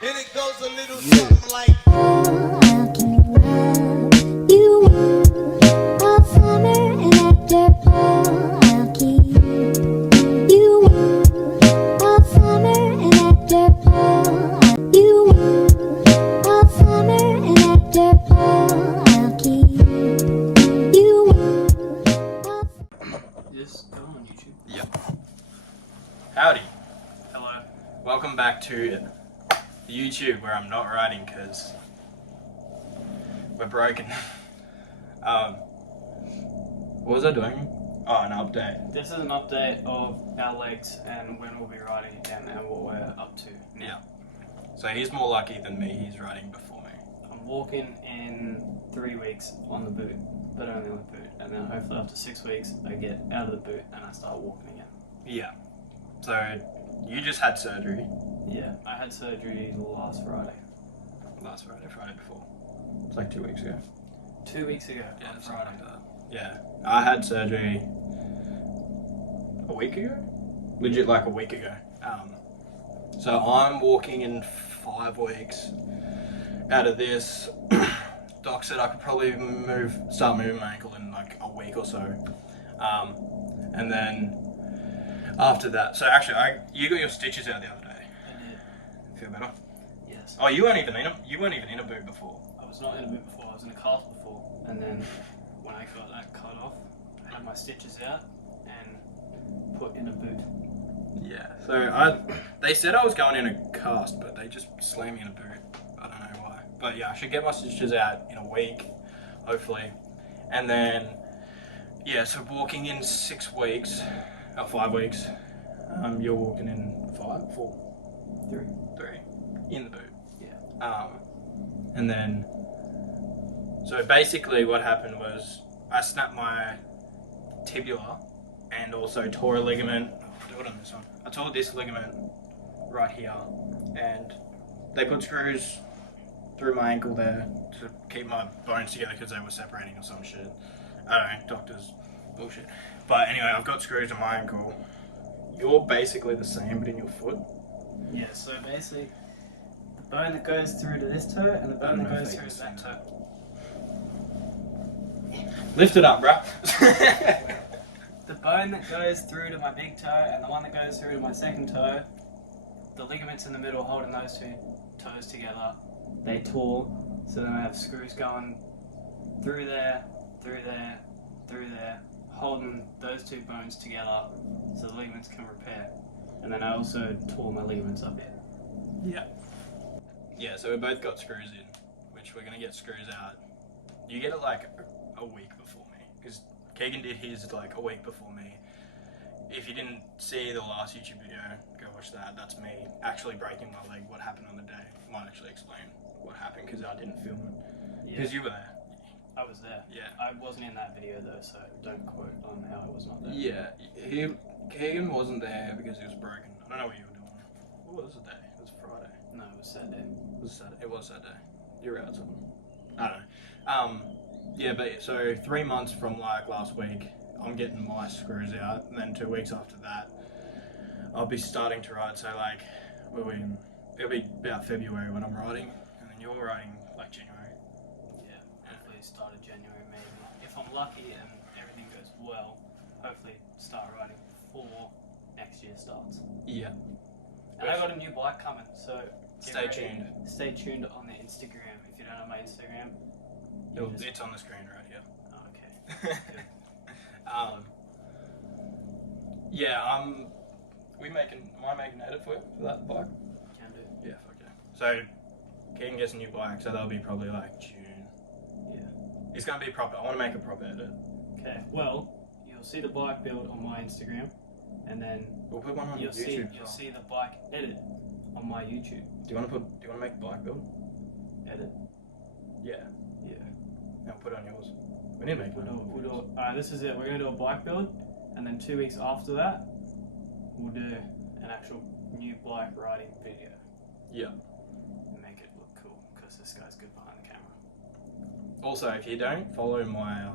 And it goes a little something like I'll keep love you warm all summer and after fall. I'll keep you warm all summer and after fall. You warm all summer and after fall. I'll keep you warm all summer. Just go on YouTube. Yep. Howdy. Hello. Welcome back to YouTube where I'm not writing because we're broken. What was I doing? Oh, an update. This is an update of our legs and when we'll be riding again and what we're up to now. Yeah. So he's more lucky than me. He's riding before me. I'm walking in 3 weeks on the boot, but only on the boot. And then hopefully after 6 weeks, I get out of the boot and I start walking again. Yeah. So you just had surgery Yeah, I had surgery last Friday. last Friday before. It's like 2 weeks ago. 2 weeks ago Yeah, on something Friday. like that. Yeah. I had surgery a week ago? Legit like a week ago. So I'm walking in 5 weeks out of this. Doc said I could probably start moving my ankle in like a week or so. And then after that, so actually you got your stitches out the other day. I did. Feel better? Yes. Oh, you weren't even in a boot before. I was not in a boot before, I was in a cast before. And then when I got that cut off, I had my stitches out and put in a boot. Yeah. So they said I was going in a cast, but they just slammed me in a boot. I don't know why. But yeah, I should get my stitches out in a week, hopefully. And then, yeah, so walking in 6 weeks, 5 weeks, you're walking in 5, 4, 3, in the boot. Yeah. And then, so basically what happened was I snapped my tibia and also tore a ligament. Do it on this one. I tore this ligament right here, and they put screws through my ankle there to keep my bones together because they were separating or some shit. I don't know, doctors bullshit. But anyway, I've got screws in my ankle. You're basically the same, but in your foot. Yeah, so basically, the bone that goes through to this toe and the bone that goes through to that toe. Lift it up, bruh. The bone that goes through to my big toe and the one that goes through to my second toe, the ligaments in the middle holding those two toes together, they tore, so then I have screws going through there, through there, through there, holding those two bones together so the ligaments can repair. And then I also tore my ligaments up here. Yeah. Yeah, so we both got screws in, which we're gonna get screws out. You get it like a week before me, because Keegan did his like a week before me. If you didn't see the last YouTube video, go watch that. That's me actually breaking my leg. What happened on the day? I might actually explain what happened because I didn't film it. Because you were there. I was there. Yeah. I wasn't in that video though, so don't quote on how I was not there. Yeah. Keegan wasn't there because he was broken. I don't know what you were doing. What was the day? It was Friday. No, it was Saturday. It was Saturday. You're out something. I don't know. Yeah, but so 3 months from like last week, I'm getting my screws out, and then 2 weeks after that, I'll be starting to ride. So like, it'll be about February when I'm riding, and then you're riding like January. Yeah, hopefully start of January maybe. If I'm lucky and everything goes well, hopefully start riding before next year starts. Yeah. And I got a new bike coming, so get Stay ready. tuned. Stay tuned on the Instagram. If you don't have my Instagram, It's on the screen right here. Oh, okay. Yeah. Am I making an edit for that bike? Can do. Yeah, fuck yeah. So, Keegan gets a new bike, so that'll be probably like June. Yeah. It's gonna be proper. I want to make a proper edit. Okay. Well, you'll see the bike build on my Instagram, and then We'll put one on you'll YouTube. see the bike edit on my YouTube. Do you want to make a bike build? Edit. Yeah. Yeah. And we'll put it on yours. We need to make one. We'll do it. Alright, this is it. We're gonna do a bike build, and then 2 weeks after that, we'll do an actual new bike riding video. Yeah. And make it look cool, because this guy's good behind the camera. Also, if you don't follow my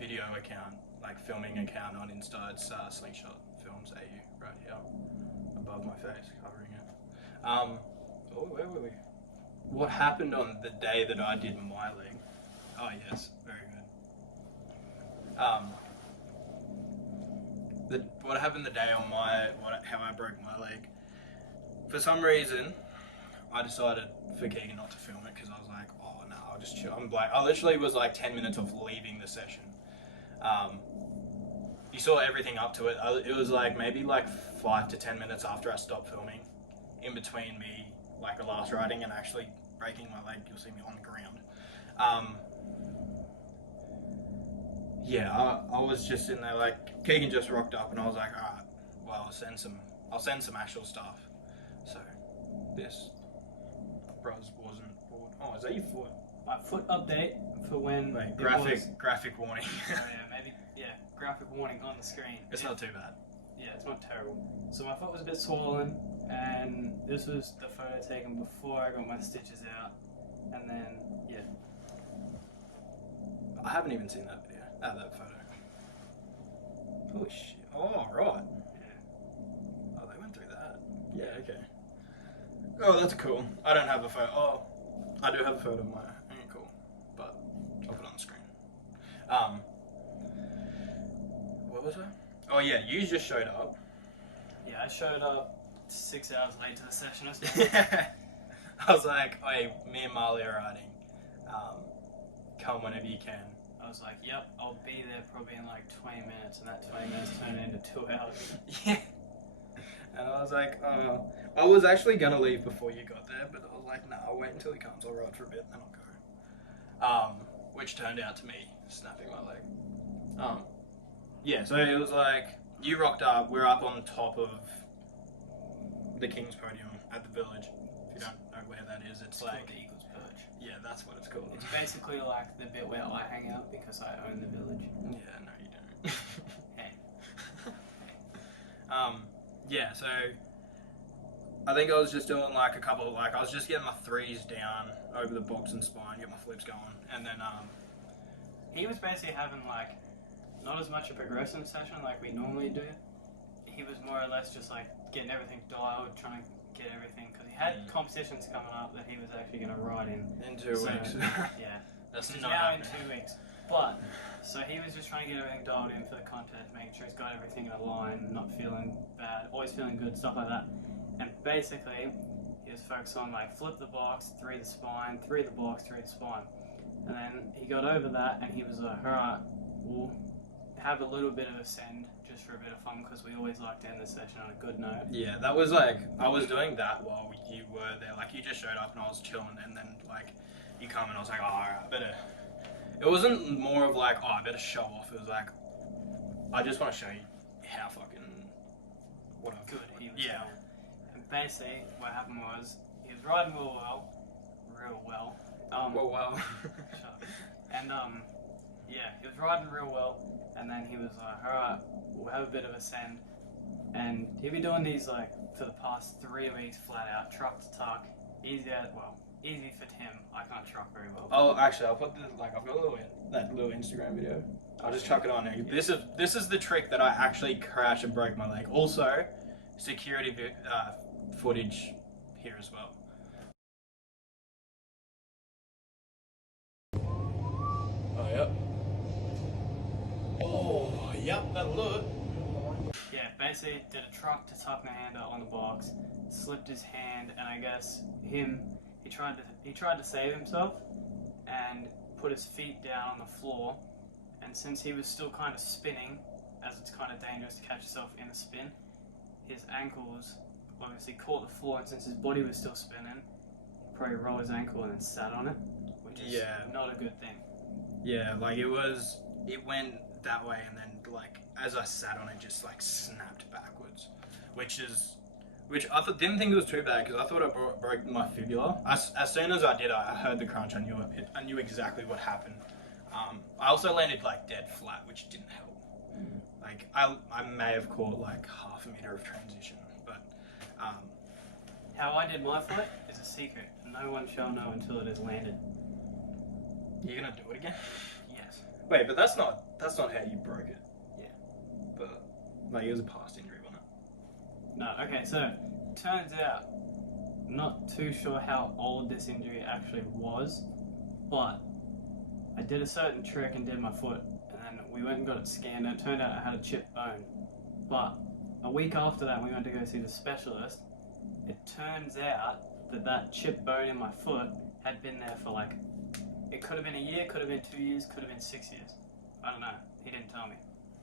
video account, like filming account on Insta, it's Slingshot Films AU right here above my face, covering it. where were we? What happened on the day that I did my leg? Oh yes, very good. What happened the day on how I broke my leg? For some reason, I decided for Keegan not to film it because I was like, oh no, I'll just chill. I literally was like 10 minutes of leaving the session. You saw everything up to it. It was like maybe like 5 to 10 minutes after I stopped filming, in between me like the last riding and actually breaking my leg. You'll see me on the ground. Yeah, I was just in there like Keegan just rocked up and I was like, alright, well I'll send some actual stuff. So this bros wasn't bored. Oh, is that your foot? My foot update for when. Wait, it graphic warning. was, oh yeah, maybe graphic warning on the screen. It's not too bad. Yeah, it's not terrible. So my foot was a bit swollen, and this was the photo taken before I got my stitches out, and then yeah. I haven't even seen that video. That photo. Oh shit. Oh right. Yeah. Oh, they went through that. Yeah. Okay. Oh, that's cool. I don't have a photo. Oh, I do have a photo of my ankle, but I'll put it on the screen. What was I? Oh yeah, you just showed up. Yeah, I showed up 6 hours late to the session as well. I was like, hey, me and Marley are riding. Come whenever you can. I was like, yep, I'll be there probably in like 20 minutes, and that 20 minutes turned into 2 hours. Yeah. And I was like, I was actually gonna leave before you got there, but I was like, nah, I'll wait until he comes. I'll ride for a bit, and then I'll go. Which turned out to me snapping my leg. Yeah, so it was like, you rocked up, we're up on top of the King's Podium at the village. If you don't know where that is, it's Called like, the Eagle's Perch. yeah, that's what it's called. It's basically like the bit where I hang out because I own the village. Yeah, no, you don't. Hey. Yeah, so I think I was just doing like a couple of I was just getting my threes down over the box and spine, get my flips going, and then He was basically having like not as much a progression session like we normally do. He was more or less just like getting everything dialed, trying to get everything because he had competitions coming up that he was actually going to ride in 2 So, weeks. Yeah, That's which is not now in happening. 2 weeks. But so he was just trying to get everything dialed in for the contest, making sure he's got everything in a line, not feeling bad, always feeling good, stuff like that. And basically, he was focused on like flip the box, 3 the spine, 3 the box, 3 the spine. And then he got over that, and he was like, alright, we'll have a little bit of a send just for a bit of fun because we always like to end the session on a good note. Yeah, that was like, I was doing that while you were there. Like, you just showed up and I was chilling, and then like, you come and I was like, oh, alright, I better. It wasn't more of like, oh, I better show off. It was like, I just want to show you how fucking what I've Good, he was Yeah. going. And basically, what happened was, he was riding real well. Well. Shut up. And yeah, he was riding real well, and then he was like, alright, we'll have a bit of a send. And he'll be doing these like for the past 3 weeks flat out, truck to tuck. Easy for him. I can't truck very well. Oh, actually, I'll put I've got that little Instagram video. I'll just chuck it on there. This is the trick that I actually crashed and broke my leg. Also, security footage here as well. Oh yep. Oh yep, that'll do it. Yeah, basically did a truck to tuck my hand out on the box, slipped his hand, and I guess he tried to save himself and put his feet down on the floor, and since he was still kind of spinning, as it's kind of dangerous to catch yourself in a spin, his ankles obviously caught the floor, and since his body was still spinning, he probably rolled his ankle and then sat on it, which is not a good thing. Yeah, like it went that way, and then like as I sat on it, just like snapped backwards, which I didn't think it was too bad because I thought I broke my fibula. As soon as I did, I heard the crunch. I knew exactly what happened. I also landed like dead flat, which didn't help. Like I may have caught like half a meter of transition, but How I did my foot is a secret. No one shall know until it is landed. you're gonna do it again? Yes. Wait, but that's not how you broke it. Yeah. But like it was a past injury, wasn't it? No, okay, so turns out not too sure how old this injury actually was, but I did a certain trick and did my foot, and then we went and got it scanned, and it turned out I had a chipped bone. But a week after that, we went to go see the specialist. It turns out that chipped bone in my foot had been there for like, it could have been a year, could have been 2 years, could have been 6 years. I don't know. He didn't tell me.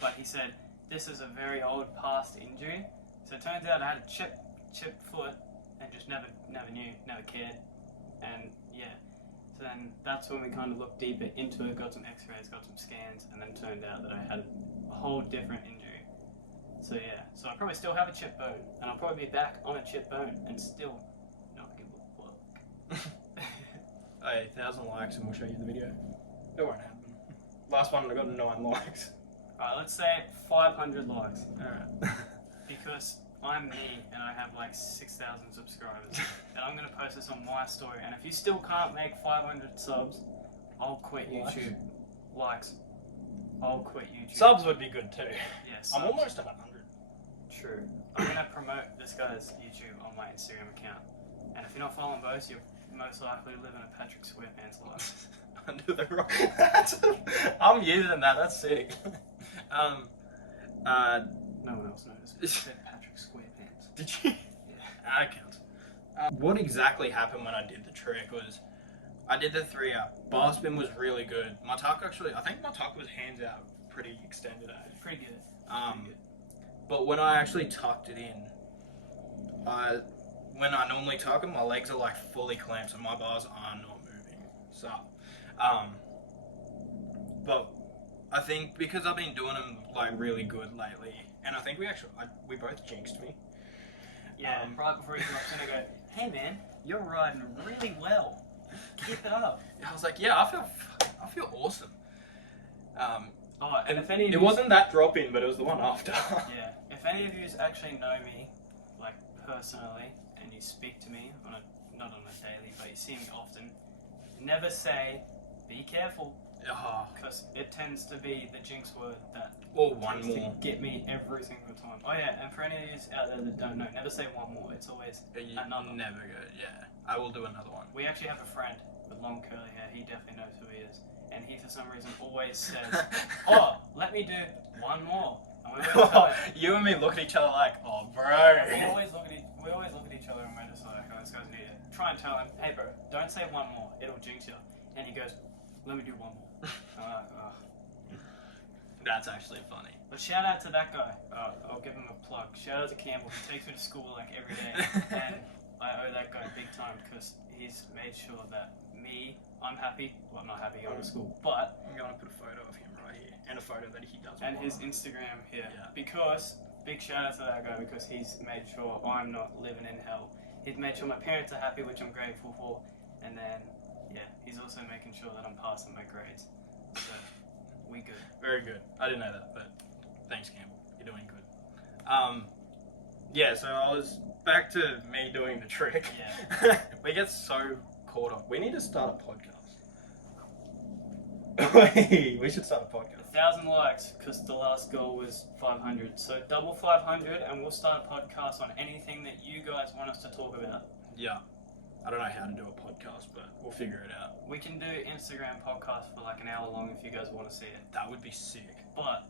But he said, this is a very old past injury. So it turns out I had a chipped foot and just never knew, never cared. And yeah. So then that's when we kind of looked deeper into it, got some x-rays, got some scans, and then it turned out that I had a whole different injury. So yeah, so I probably still have a chipped bone, and I'll probably be back on a chipped bone and still not give a fuck. Hey, 1,000 likes and we'll show you the video. It won't happen. Last one I got 9 likes. Alright, let's say 500 likes. Alright. Because I'm me and I have like 6,000 subscribers. And I'm going to post this on my story. And if you still can't make 500 subs, I'll quit YouTube. Likes. I'll quit YouTube. Subs would be good too. Yeah, I'm subs. almost at 100. True. I'm going to promote this guy's YouTube on my Instagram account. And if you're not following both, you're most likely living a Patrick SquarePants life. Under the rock. I'm using that, that's sick. No one else knows. It said Patrick SquarePants. Did you? Yeah. That counts. What exactly happened when I did the trick was, I did the 3 out. Bar spin was really good. My tuck actually, I think my tuck was hands out pretty extended. Pretty good. Pretty good. But when I actually tucked it in, when I normally tuck them, my legs are like fully clamped, so my bars are not moving. So, but I think because I've been doing them like really good lately, and I think we both jinxed me. Yeah, right before he drops in, I go, hey man, you're riding really well. Keep it up. I was like, yeah, I feel awesome. And if any of it you, wasn't that drop in, but it was the one after. yeah, if any of you actually know me, like personally, and you speak to me not on a daily, but you see me often, never say, be careful, because it tends to be the jinx word that Or one tends more. to get me every single time. Oh yeah, and for any of you out there that don't know, never say one more. It's always another. Never good. Yeah, I will do another one. We actually have a friend with long curly hair. He definitely knows who he is. And he, for some reason, always says, oh, let me do one more. And we always tell him, You and me look at each other like, oh, bro. we always look at each other and we're just like, oh, this guy's an idiot. Try and tell him, hey, bro, don't say one more. It'll jinx you. And he goes, let me do one more. I'm like, oh. That's actually funny. But shout out to that guy. I'll give him a plug. Shout out to Campbell. He takes me to school like every day. And I owe that guy big time because he's made sure that I'm happy. Well, I'm not happy going to school, but I'm gonna put a photo of him right here and a photo that he does. and his Instagram here. Yeah. Because big shout out to that guy because he's made sure I'm not living in hell. He's made sure my parents are happy, which I'm grateful for. And then, yeah, he's also making sure that I'm passing my grades. So, we good. Very good. I didn't know that, but thanks, Campbell. You're doing good. Yeah. So I was back to me doing the trick. Yeah. We get so caught up. We need to start a podcast. We should start a podcast. 1,000 likes because the last goal was 500. So double 500 and we'll start a podcast on anything that you guys want us to talk about. Yeah. I don't know how to do a podcast, but we'll figure it out. We can do Instagram podcast for like an hour long if you guys want to see it. That would be sick. But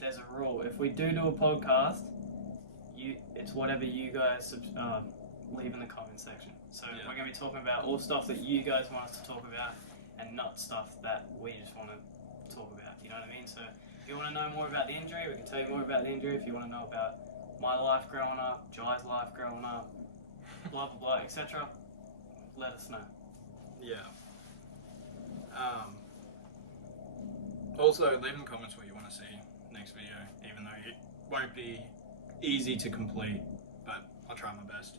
there's a rule. If we do a podcast, it's whatever you guys leave in the comment section. So Yeah. we're going to be talking about all stuff that you guys want us to talk about and not stuff that we just want to talk about. You know what I mean? So if you want to know more about the injury, we can tell you more about the injury. If you want to know about my life growing up, Jai's life growing up, blah, blah, blah, etc., let us know. Yeah. Also, leave in the comments what you want to see next video, even though it won't be easy to complete, but I'll try my best.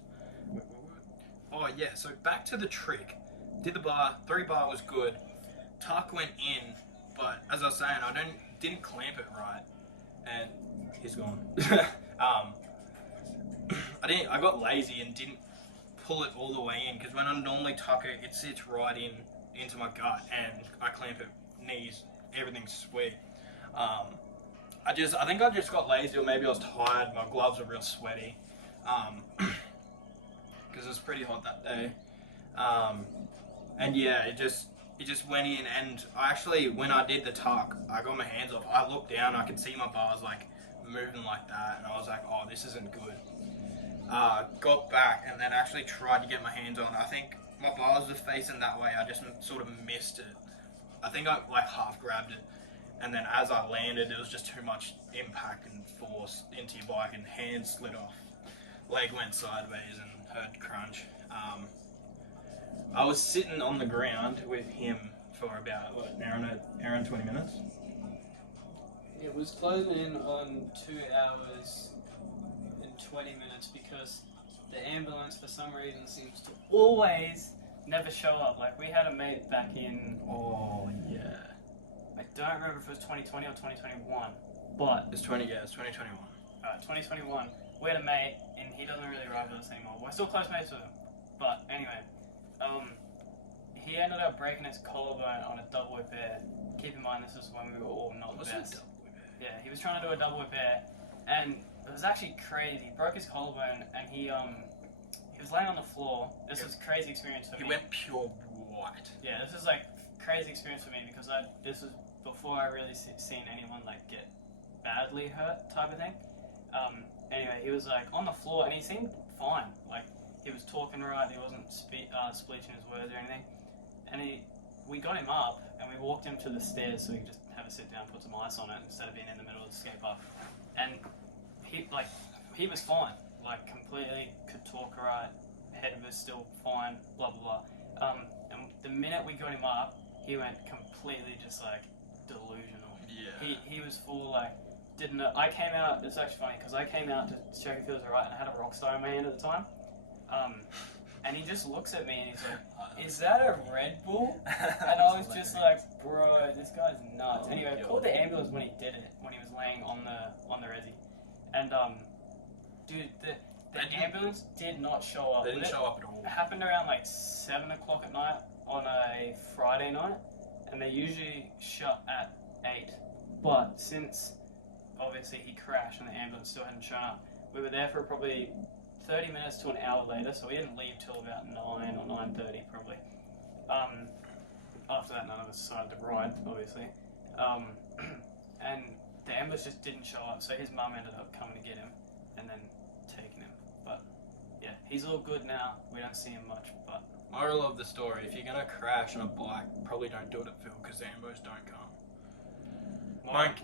Oh yeah, so back to the trick. Did the bar, 3 bar was good. Tuck went in, but as I was saying, I didn't clamp it right, and he's gone. I got lazy and didn't pull it all the way in, because when I normally tuck it, it sits right into my gut, and I clamp it, knees, everything's sweet. I think I just got lazy, or maybe I was tired. My gloves were real sweaty. Because because it was pretty hot that day. And yeah, it just went in, and I actually, when I did the tuck, I got my hands off. I looked down, I could see my bars like moving like that, and I was like, oh, this isn't good. Got back and then actually tried to get my hands on. I think my bars were facing that way. I just sort of missed it. I think I like half grabbed it, and then as I landed, it was just too much impact and force into your bike, and hand slid off. Leg went sideways and heard crunch. I was sitting on the ground with him for about an hour and 20 minutes. It was closing in on 2 hours and 20 minutes because the ambulance for some reason seems to always never show up. Like we had a mate back in, Oh yeah, I don't remember if it was 2020 or 2021, but it's 2021. 2021. We had a mate and he doesn't really ride with us anymore. We're still close mates with him, but anyway, he ended up breaking his collarbone on a double whip air. Keep in mind, this is when we were all not the best. Yeah, he was trying to do a double whip air, and it was actually crazy. He broke his collarbone, and he was laying on the floor. This was a crazy experience for me. He went pure white. Yeah, this is like crazy experience for me because this was before I really seen anyone like get badly hurt type of thing. Anyway, he was like on the floor, and he seemed fine. Like he was talking right. He wasn't spleeching his words or anything. And we got him up, and we walked him to the stairs so he could just have a sit down, put some ice on it instead of being in the middle of the skate park. And he was fine, like completely could talk right, head was still fine, blah blah blah. And the minute we got him up, he went completely just like delusional. Yeah. He was full like didn't know. I came out. It's actually funny because I came out to check if he was alright, and I had a Rockstar in my hand at the time. And he just looks at me and he's like, "Is that a Red Bull?" And I was just like, "Bro, this guy's nuts." Anyway, I called the ambulance when he did it, when he was laying on the resi. And dude, the ambulance did not show up. They didn't show up at all. It happened around like 7 o'clock at night on a Friday night, and they usually shut at 8. But since obviously he crashed and the ambulance still hadn't shown up, we were there for probably 30 minutes to an hour later, so we didn't leave till about 9 or 9:30 probably. After that, none of us decided to ride, obviously. And the ambulance just didn't show up, so his mum ended up coming to get him and then taking him. But yeah, he's all good now. We don't see him much, but Moral of the story: if you're gonna crash on a bike, probably don't do it at Phil because the ambos don't come.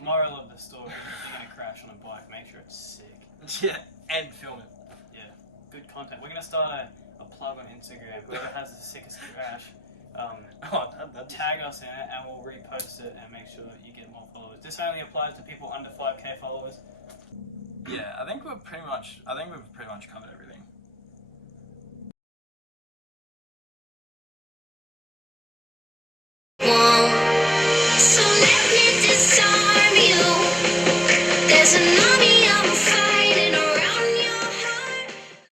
moral of the story: if you're gonna crash on a bike, make sure it's sick. Yeah, and film it. Yeah, good content. We're gonna start a plug on Instagram. Whoever has the sickest crash, tag us in it, and we'll repost it and make sure that you get more followers. This only applies to people under 5K followers. Yeah, I think we've pretty much covered everything. So let me decide.